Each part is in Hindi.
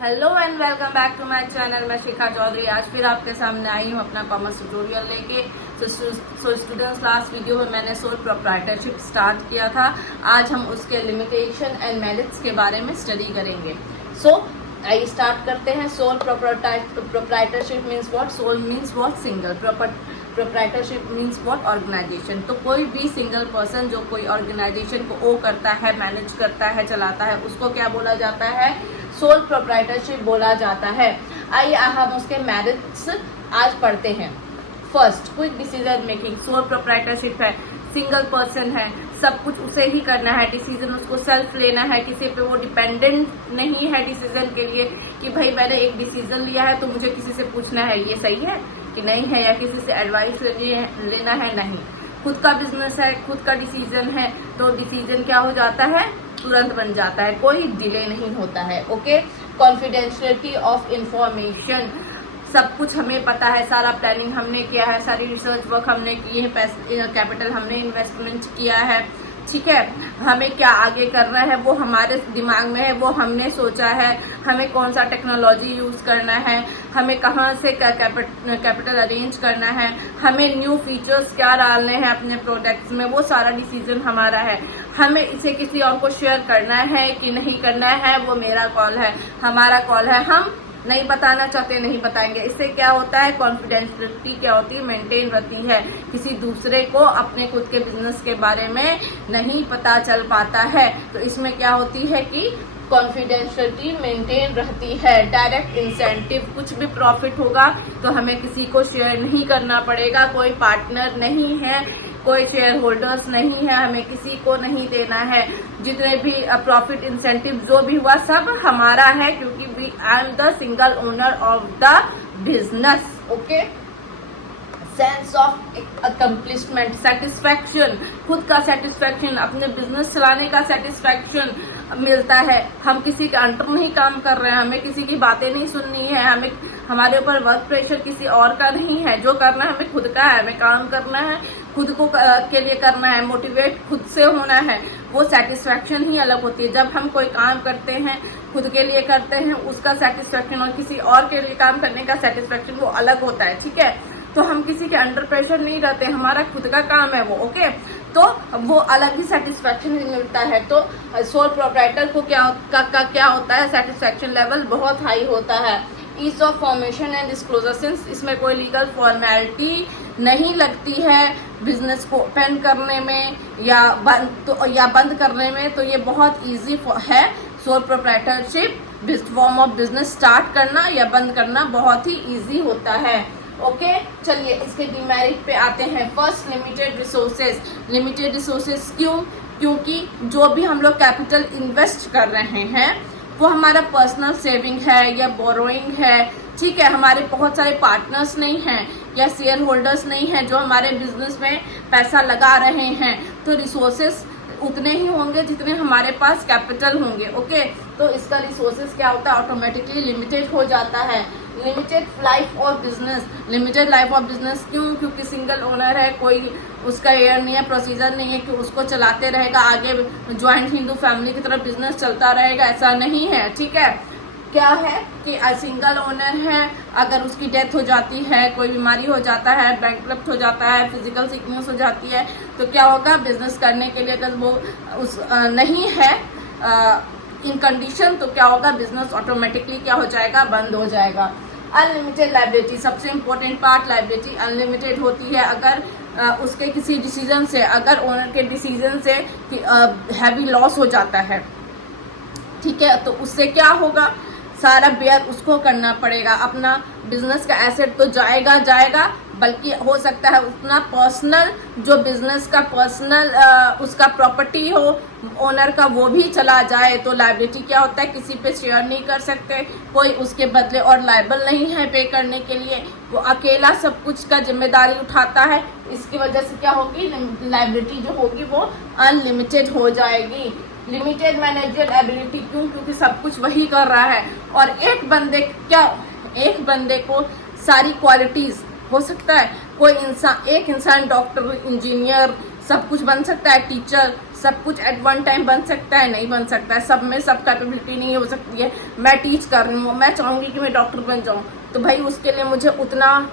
Hello and welcome back to my channel. मैं शिखा चौधरी आज फिर आपके सामने आई हूँ अपना कॉमर्स ट्यूटोरियल लेके। सो स्टूडेंट्स, लास्ट वीडियो में मैंने सोल प्रोप्राइटरशिप स्टार्ट किया था। आज हम उसके लिमिटेशन एंड मेरिट्स के बारे में स्टडी करेंगे। सो आइए स्टार्ट करते हैं। Sole proprietorship means what? Sole means what? Single. Proprietorship means what? Organisation. तो कोई भी सिंगल पर्सन जो कोई ऑर्गेनाइजेशन को ओ करता है, मैनेज करता है, चलाता है, उसको क्या बोला जाता है? सोल प्रोप्राइटरशिप बोला जाता है। आइए हम उसके मेरिट्स आज पढ़ते हैं। First, quick decision making. Sole proprietorship है, सिंगल पर्सन है, सब कुछ उसे ही करना है, डिसीजन उसको सेल्फ लेना है, किसी पे वो डिपेंडेंट नहीं है डिसीजन के लिए कि भाई मैंने एक डिसीजन लिया है तो मुझे किसी से पूछना है ये सही है कि नहीं है, या किसी से एडवाइस लेना है। नहीं, खुद का बिजनेस है, खुद का डिसीजन है, तो डिसीजन क्या हो जाता है? तुरंत बन जाता है, कोई डिले नहीं होता है। ओके। कॉन्फिडेंशियलिटी ऑफ इंफॉर्मेशन, सब कुछ हमें पता है, सारा प्लानिंग हमने किया है, सारी रिसर्च वर्क हमने की है, कैपिटल हमने इन्वेस्टमेंट किया है, ठीक है। हमें क्या आगे करना है वो हमारे दिमाग में है, वो हमने सोचा है। हमें कौन सा टेक्नोलॉजी यूज करना है, हमें कहाँ से कैपिटल अरेंज करना है, हमें न्यू फीचर्स क्या डालने हैं अपने प्रोडक्ट्स में, वो सारा डिसीजन हमारा है। हमें इसे किसी और को शेयर करना है कि नहीं करना है, वो मेरा कॉल है, हमारा कॉल है। हम नहीं बताना चाहते, नहीं बताएंगे। इससे क्या होता है? कॉन्फिडेंशियलिटी क्या होती है? मेंटेन रहती है। किसी दूसरे को अपने खुद के बिजनेस के बारे में नहीं पता चल पाता है, तो इसमें क्या होती है कि कॉन्फिडेंशियलिटी मेंटेन रहती है। डायरेक्ट इंसेंटिव, कुछ भी प्रॉफिट होगा तो हमें किसी को शेयर नहीं करना पड़ेगा, कोई पार्टनर नहीं है, कोई शेयर होल्डर्स नहीं है, हमें किसी को नहीं देना है। जितने भी प्रॉफिट इंसेंटिव जो भी हुआ सब हमारा है, क्योंकि I am the single owner of the business. Okay. Sense of accomplishment, satisfaction, खुद का सेटिस्फैक्शन, अपने बिजनेस चलाने का सेटिस्फैक्शन मिलता है। हम किसी के अंडर नहीं काम कर रहे हैं, हमें किसी की बातें नहीं सुननी है, हमें हमारे ऊपर वर्क प्रेशर किसी और का नहीं है, जो करना है हमें खुद का है, हमें काम करना है, खुद को के लिए करना है, मोटिवेट खुद से होना है। वो सेटिस्फैक्शन ही अलग होती है। जब हम कोई काम करते हैं, खुद के लिए करते हैं, उसका सेटिस्फैक्शन और किसी और के लिए काम करने का सेटिस्फैक्शन वो अलग होता है, ठीक है। तो हम किसी के अंडर प्रेशर नहीं रहते, हमारा खुद का काम है वो। ओके। तो वो अलग ही सेटिस्फैक्शन मिलता है। तो सोल प्रोप्राइटर को क्या होता है? सेटिस्फैक्शन लेवल बहुत हाई होता है। Ease of formation and disclosure, since इसमें कोई लीगल फॉर्मेलिटी नहीं लगती है बिजनेस को ओपन करने में या बंद करने में, तो ये बहुत इजी है। Sole proprietorship form of business start करना या बंद करना बहुत ही इजी होता है। ओके। चलिए इसके डिमेरिट पे आते हैं। First, limited resources. Limited resources क्यों? क्योंकि जो भी हम लोग कैपिटल इन्वेस्ट कर रहे हैं वो हमारा पर्सनल सेविंग है या बोरोइंग है, ठीक है। हमारे बहुत सारे पार्टनर्स नहीं हैं या शेयर होल्डर्स नहीं हैं जो हमारे बिजनेस में पैसा लगा रहे हैं, तो रिसोर्सेज उतने ही होंगे जितने हमारे पास कैपिटल होंगे। ओके। तो इसका रिसोर्सेज क्या होता है? ऑटोमेटिकली लिमिटेड हो जाता है। Limited life of business. Limited life of business क्यों? क्योंकि सिंगल ओनर है, कोई उसका एयर नहीं है, प्रोसीजर नहीं है कि उसको चलाते रहेगा, आगे ज्वाइंट हिंदू फैमिली की तरफ बिजनेस चलता रहेगा, ऐसा नहीं है, ठीक है। क्या है कि सिंगल ओनर है, अगर उसकी डेथ हो जाती है, कोई बीमारी हो जाता है, बैंकक्रप्ट हो जाता है, फिजिकल सिकनेस हो जाती है, तो क्या होगा? बिजनेस करने के लिए अगर वो नहीं है इन कंडीशन, तो क्या होगा? बिजनेस ऑटोमेटिकली क्या हो जाएगा? बंद हो जाएगा। अनलिमिटेड लाइबिलिटी, सबसे इम्पोर्टेंट पार्ट, लाइबिलिटी अनलिमिटेड होती है। अगर उसके किसी डिसीजन से, अगर ओनर के डिसीजन से हैवी लॉस हो जाता है, ठीक है, तो उससे क्या होगा? सारा बेयर उसको करना पड़ेगा। अपना बिजनेस का एसेट तो जाएगा, बल्कि हो सकता है उतना पर्सनल, जो बिजनेस का पर्सनल उसका प्रॉपर्टी हो ओनर का, वो भी चला जाए। तो लायबिलिटी क्या होता है? किसी पे शेयर नहीं कर सकते, कोई उसके बदले और लायबल नहीं है पे करने के लिए, वो अकेला सब कुछ का जिम्मेदारी उठाता है। इसकी वजह से क्या होगी? लायबिलिटी जो होगी वो अनलिमिटेड हो जाएगी। लिमिटेड मैनेजर एबिलिटी क्यों? क्योंकि सब कुछ वही कर रहा है, और एक बंदे को सारी क्वालिटीज हो सकता है। एक इंसान डॉक्टर, इंजीनियर, सब कुछ बन सकता है, टीचर, सब कुछ एट वन टाइम बन सकता है? नहीं बन सकता है। सब में सब कैपेबिलिटी नहीं हो सकती है। मैं टीच कर रही हूँ, मैं चाहूंगी कि मैं डॉक्टर बन जाऊँ, तो भाई उसके लिए मुझे उतना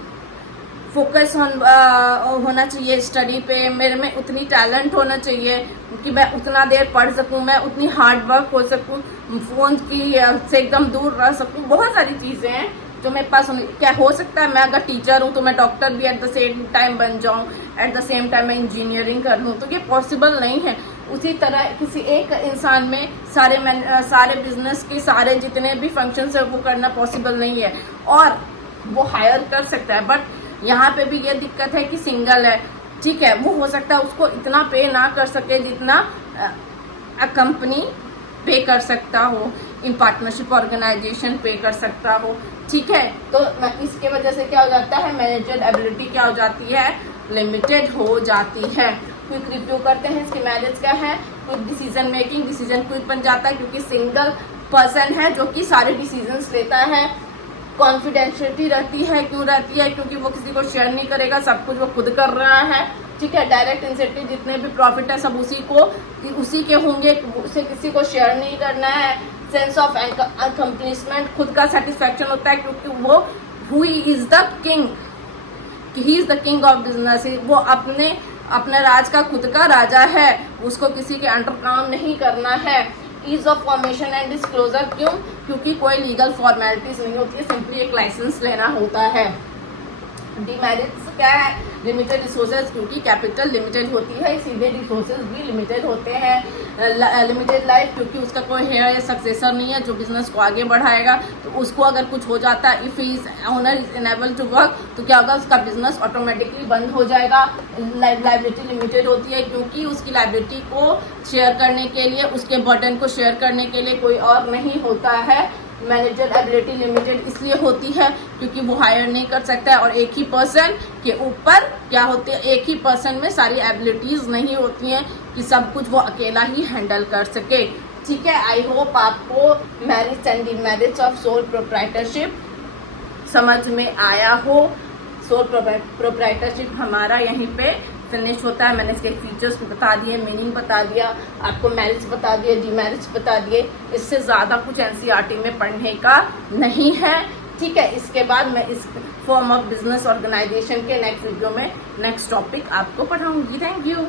फोकस होना चाहिए स्टडी पे, मेरे में उतनी टैलेंट होना चाहिए कि मैं उतना देर पढ़ सकूं, मैं उतनी हार्ड वर्क हो सकूं, फोन की से एकदम दूर रह सकूं। बहुत सारी चीज़ें हैं जो मेरे पास क्या हो सकता है। मैं अगर टीचर हूं तो मैं डॉक्टर भी एट द सेम टाइम बन जाऊं, एट द सेम टाइम मैं इंजीनियरिंग कर लूं, तो ये पॉसिबल नहीं है। उसी तरह किसी एक इंसान में सारे बिजनेस के सारे जितने भी फंक्शंस है वो करना पॉसिबल नहीं है। और वो हायर कर सकता है, बट यहाँ पे भी ये दिक्कत है कि सिंगल है, ठीक है, वो हो सकता है उसको इतना पे ना कर सके जितना कंपनी पे कर सकता हो, इन पार्टनरशिप ऑर्गेनाइजेशन पे कर सकता हो, ठीक है। तो इसके वजह से क्या हो जाता है, मैनेजर एबिलिटी क्या हो जाती है, लिमिटेड हो जाती है। क्विक रिव्यू करते हैं इसकी मैरिज का है। Quick decision making, decision quick बन जाता है क्योंकि सिंगल पर्सन है जो कि सारे डिसीजंस लेता है। कॉन्फिडेंशियलिटी रहती है, क्यों रहती है, क्योंकि वो किसी को शेयर नहीं करेगा, सब कुछ वो खुद कर रहा है, ठीक है। डायरेक्ट इंसेंटिव जितने भी प्रॉफिट है सब उसी के होंगे, उसे किसी को शेयर नहीं करना है। सेंस ऑफ अकम्प्लिशमेंट, खुद का सेटिस्फैक्शन होता है क्योंकि वो he is the king, he is the king of business, वो अपने राज का खुद का राजा है, उसको किसी के अंडर काम नहीं करना है। Ease of formation and disclosure, क्यों, क्योंकि कोई लीगल फॉर्मेलिटीज नहीं होती है, सिंपली एक लाइसेंस लेना होता है। डीमेरिट्स क्या है, लिमिटेड रिसोर्सेज, क्योंकि कैपिटल लिमिटेड होती है, इसीलिए रिसोर्सेज भी लिमिटेड होते हैं। लिमिटेड लाइफ, क्योंकि उसका कोई हेयर या सक्सेसर नहीं है जो बिजनेस को आगे बढ़ाएगा, तो उसको अगर कुछ हो जाता है, if is owner is enable to work, तो क्या होगा, उसका बिजनेस ऑटोमेटिकली बंद हो जाएगा। लाइबिलिटी लिमिटेड होती है क्योंकि उसकी लाइबिलिटी को शेयर करने के लिए, उसके बर्डन को शेयर करने के लिए कोई और नहीं होता है। मैनेजर एबिलिटी लिमिटेड इसलिए होती है क्योंकि वो हायर नहीं कर सकता है, और एक ही पर्सन के ऊपर क्या होती है, एक ही पर्सन में सारी एबिलिटीज नहीं होती हैं कि सब कुछ वो अकेला ही हैंडल कर सके, ठीक है। आई होप आपको marriage and demerits of sole proprietorship समझ में आया हो। सोल प्रोप्राइटरशिप हमारा यहीं पे फिनिश होता है। मैंने इसके फीचर्स बता दिए, मीनिंग बता दिया, आपको मैरिज बता दिए, डीमैरिज बता दिए। इससे ज़्यादा कुछ एनसीईआरटी में पढ़ने का नहीं है, ठीक है। इसके बाद मैं इस फॉर्म ऑफ बिजनेस ऑर्गेनाइजेशन के नेक्स्ट वीडियो में नेक्स्ट टॉपिक आपको पढ़ाऊंगी। Thank you.